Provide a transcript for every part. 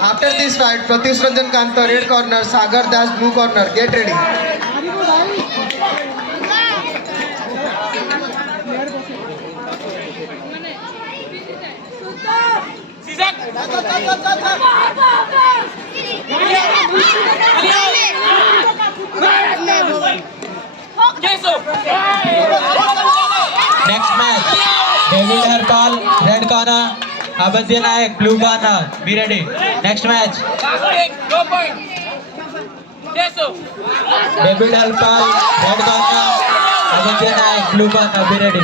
After this fight, Pratyush Ranjan Kanta, red corner, Sagar Das, blue corner. Get ready. Next match, David Harpal, red corner, Abhadya Nayak, blue corner. Be ready. Next match, David Harpal, red corner, Abhadya Nayak, blue corner. Be ready.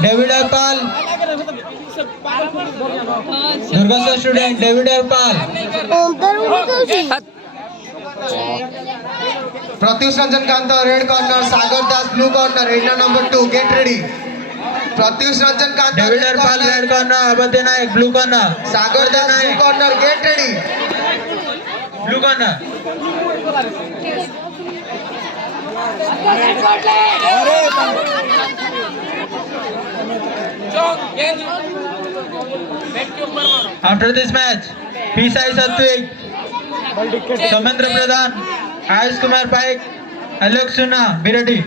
David Harpal, Durganga student, David Harpal. Pratyush Ranjan Kanta, red corner, Sagar Das, blue corner. Arena number 2. Get ready. Pratyush Ranjan Kanta, David Harpal, red corner, Abhadya Nayak, blue corner. Sagar Das, blue corner. Get ready. Blue corner. After this match, P. Sai Satwik, Samendra Pradhan, Ayush Kumar Paik, Alok Sunna. Be ready.